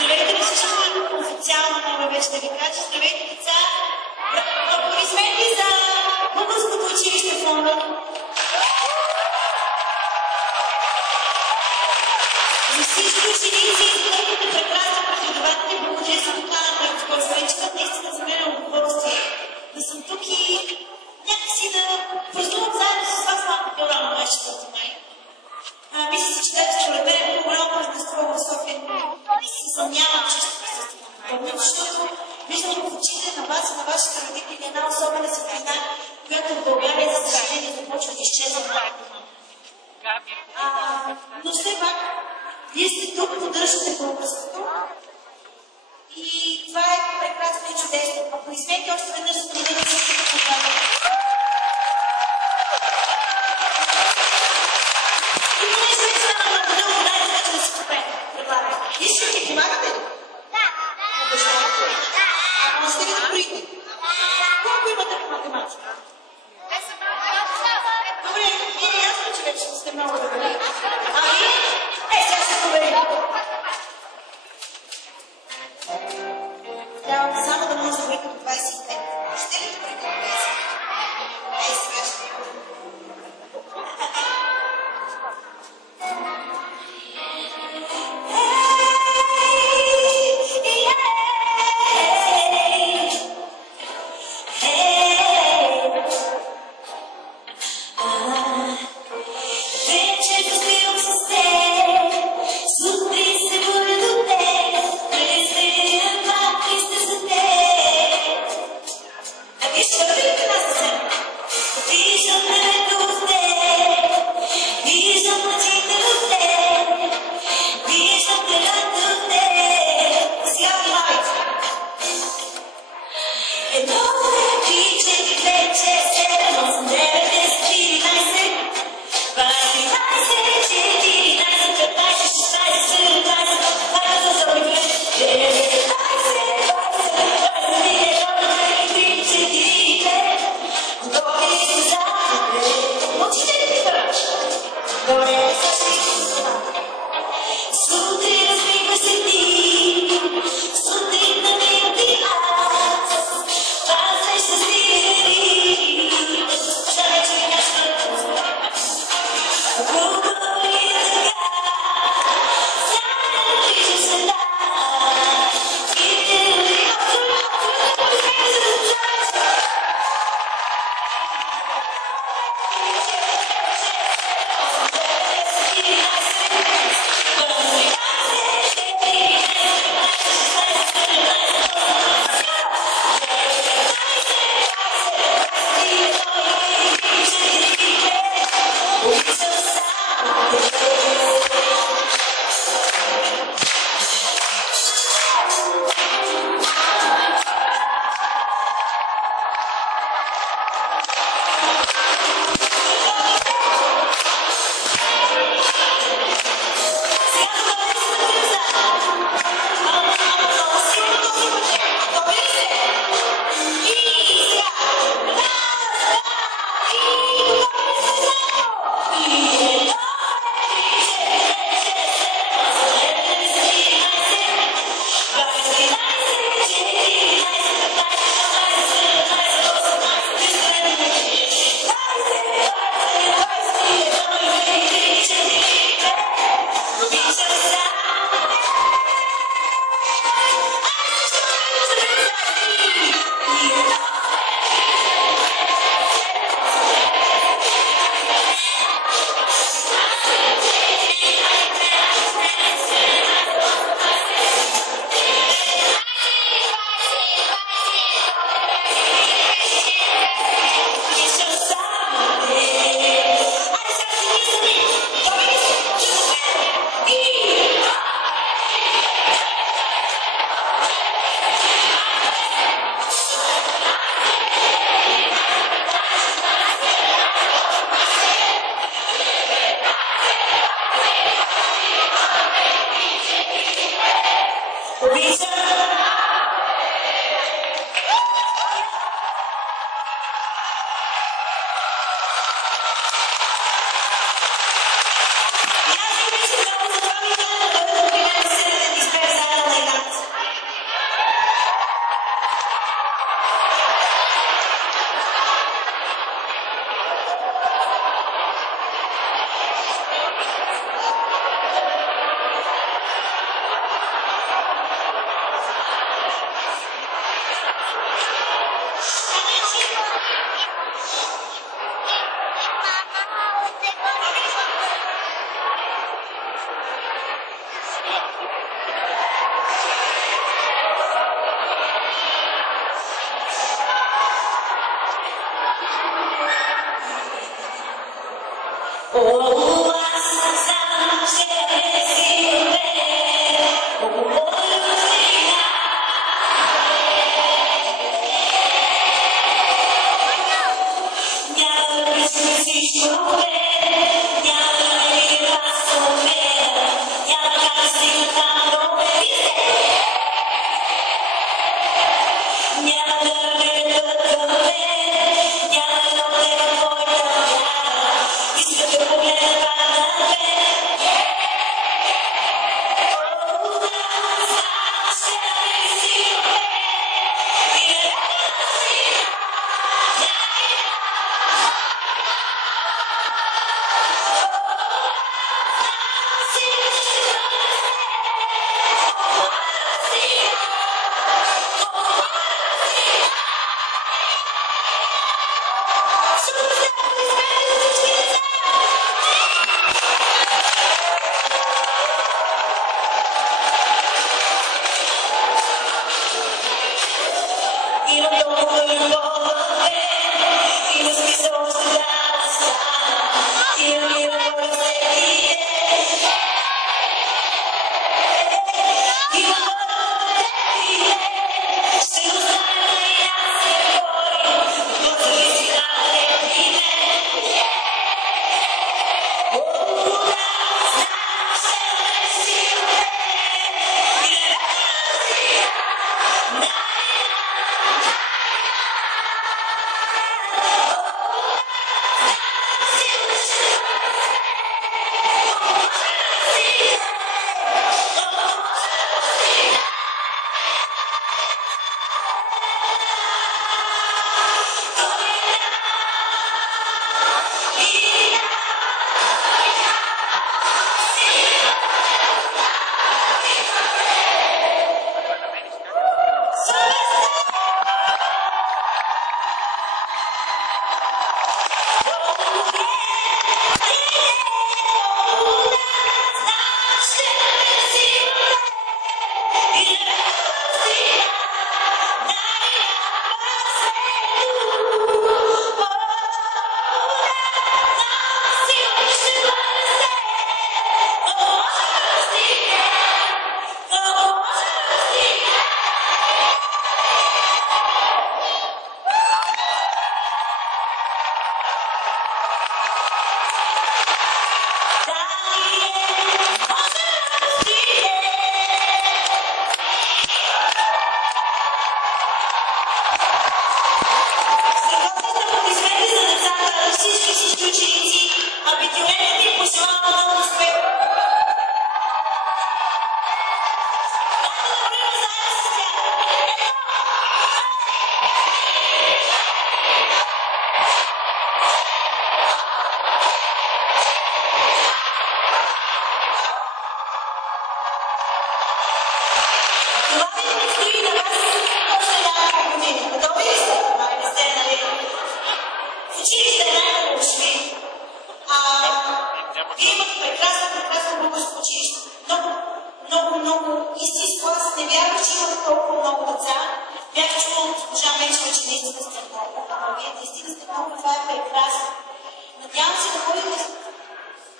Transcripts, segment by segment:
Здравейте ви всички, официално мога вече да ви кажа. Здравейте, деца! Аплодисменти за Българското училище в Лондон. За всички ученици и за техните прекрасни преподаватели, благодаря за поканата, госпожо Венчева. Наистина за мен е удоволствие да съм тук и някакси да празнувам заедно с вас малко по-рано, 24 май. Мисля си, че даже според мен е по-голямо празненство в София, но се съмнявам, че ще присъствам на подобно, защото виждам в очите на вас и на вашите родители една особена светлина, която в България, за съжаление, започва да изчезва. Но все пак, вие сте тук, поддържате българското и това е прекрасно и чудесно. Аплодисменти още веднъж за това, да се покажа. Има нещо да стана много дълго, дайте да се купе. Предлагам. Вие ще ми помагате ли? Да. Обещавате ли? Можете ли да броите? Колко имате по математика? Добре, вие е ясно, че вече сте много добри. А вие? Сега ще проверим. Трябва само да може да брои като 25. Можете ли да брои като 20? Сега ще проверим.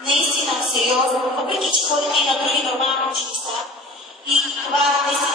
Наистина сериозно, въпреки че ходите и на други нормални училища и това наистина